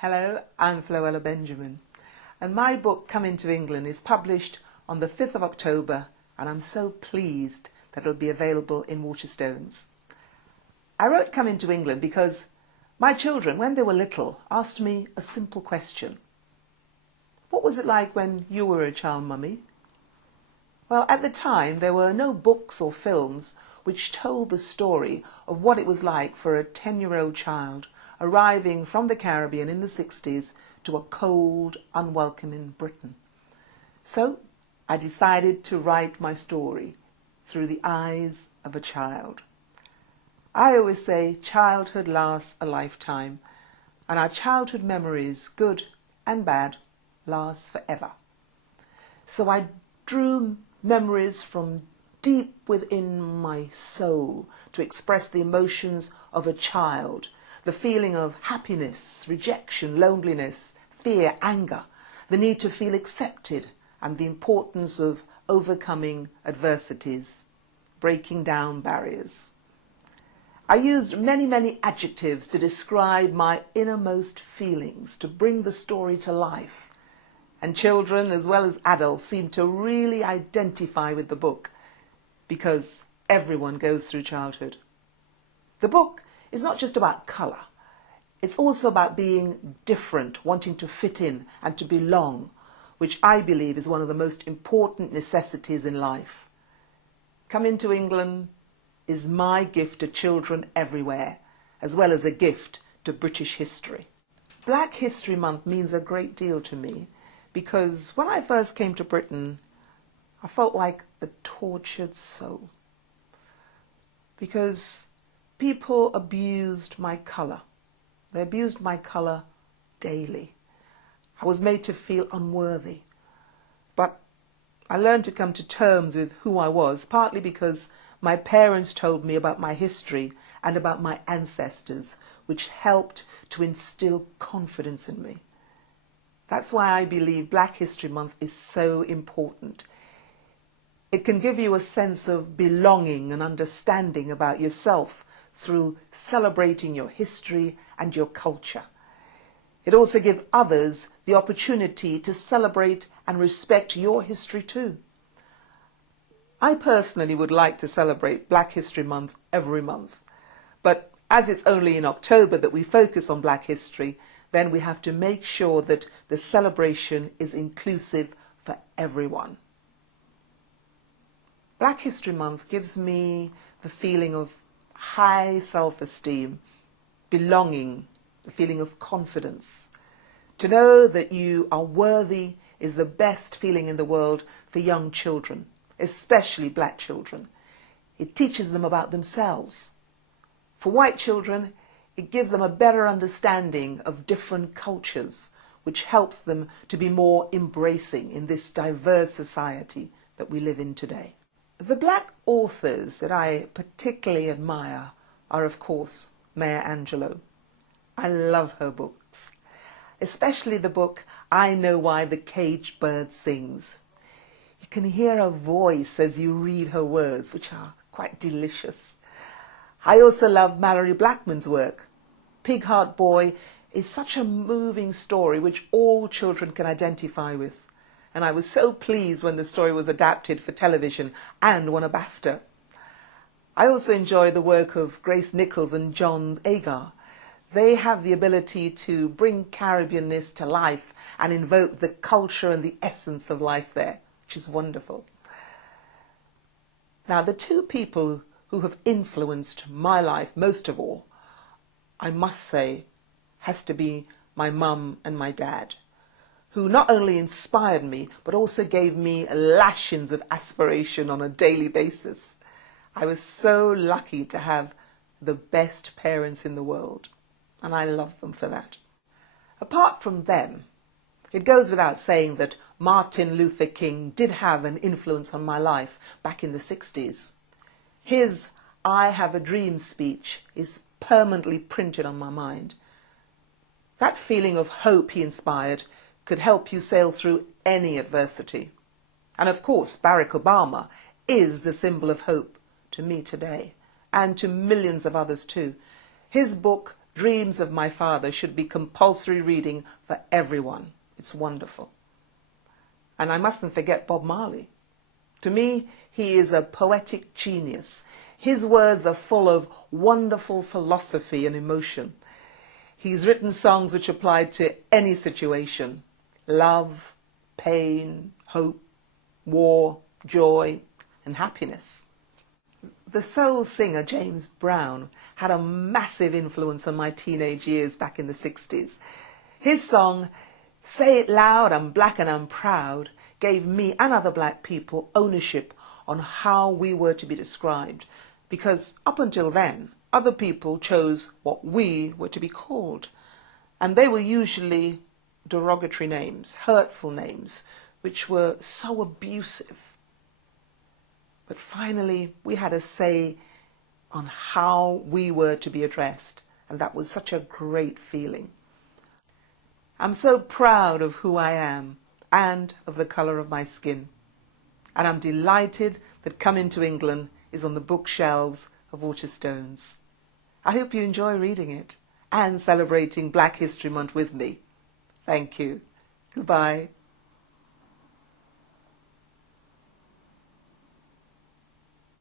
Hello, I'm Floella Benjamin, and my book Coming to England is published on the 5th of October, and I'm so pleased that it'll be available in Waterstones. I wrote Coming to England because my children, when they were little, asked me a simple question. What was it like when you were a child, Mummy? Well, at the time, there were no books or films which told the story of what it was like for a 10-year-old child arriving from the Caribbean in the 60s to a cold, unwelcoming Britain. So I decided to write my story through the eyes of a child. I always say childhood lasts a lifetime, and our childhood memories, good and bad, last forever. So I drew memories from deep within my soul to express the emotions of a child, the feeling of happiness, rejection, loneliness, fear, anger, the need to feel accepted, and the importance of overcoming adversities, breaking down barriers. I used many adjectives to describe my innermost feelings, to bring the story to life. And children as well as adults seem to really identify with the book because everyone goes through childhood. The book is not just about colour. It's also about being different, wanting to fit in and to belong, which I believe is one of the most important necessities in life. Coming to England is my gift to children everywhere, as well as a gift to British history. Black History Month means a great deal to me because when I first came to Britain, I felt like a tortured soul because people abused my colour. They abused my colour daily. I was made to feel unworthy. But I learned to come to terms with who I was, partly because my parents told me about my history and about my ancestors, which helped to instill confidence in me. That's why I believe Black History Month is so important. It can give you a sense of belonging and understanding about yourself through celebrating your history and your culture. It also gives others the opportunity to celebrate and respect your history too. I personally would like to celebrate Black History Month every month, but as it's only in October that we focus on Black history, then we have to make sure that the celebration is inclusive for everyone. Black History Month gives me the feeling of high self-esteem, belonging, the feeling of confidence. To know that you are worthy is the best feeling in the world for young children, especially black children. It teaches them about themselves. For white children, it gives them a better understanding of different cultures, which helps them to be more embracing in this diverse society that we live in today. The black authors that I particularly admire are, of course, Maya Angelou. I love her books, especially the book I Know Why the Caged Bird Sings. You can hear her voice as you read her words, which are quite delicious. I also love Mallory Blackman's work. Pig Heart Boy is such a moving story which all children can identify with. And I was so pleased when the story was adapted for television and won a BAFTA. I also enjoy the work of Grace Nichols and John Agar. They have the ability to bring Caribbeanness to life and invoke the culture and the essence of life there, which is wonderful. Now, the two people who have influenced my life most of all, I must say, has to be my mum and my dad, who not only inspired me, but also gave me lashings of aspiration on a daily basis. I was so lucky to have the best parents in the world, and I love them for that. Apart from them, it goes without saying that Martin Luther King did have an influence on my life back in the 60s. His "I Have a Dream" speech is permanently printed on my mind. That feeling of hope he inspired could help you sail through any adversity. And of course, Barack Obama is the symbol of hope to me today, and to millions of others too. His book, Dreams of My Father should be compulsory reading for everyone. It's wonderful. And I mustn't forget Bob Marley. To me, he is a poetic genius. His words are full of wonderful philosophy and emotion. He's written songs which apply to any situation: love, pain, hope, war, joy, and happiness. The soul singer James Brown had a massive influence on my teenage years back in the 60s. His song, Say It Loud, I'm Black and I'm Proud, gave me and other black people ownership on how we were to be described, because up until then, other people chose what we were to be called, and they were usually derogatory names, hurtful names, which were so abusive. But finally, we had a say on how we were to be addressed, and that was such a great feeling. I'm so proud of who I am and of the colour of my skin, and I'm delighted that Coming to England is on the bookshelves of Waterstones. I hope you enjoy reading it and celebrating Black History Month with me. Thank you. Goodbye.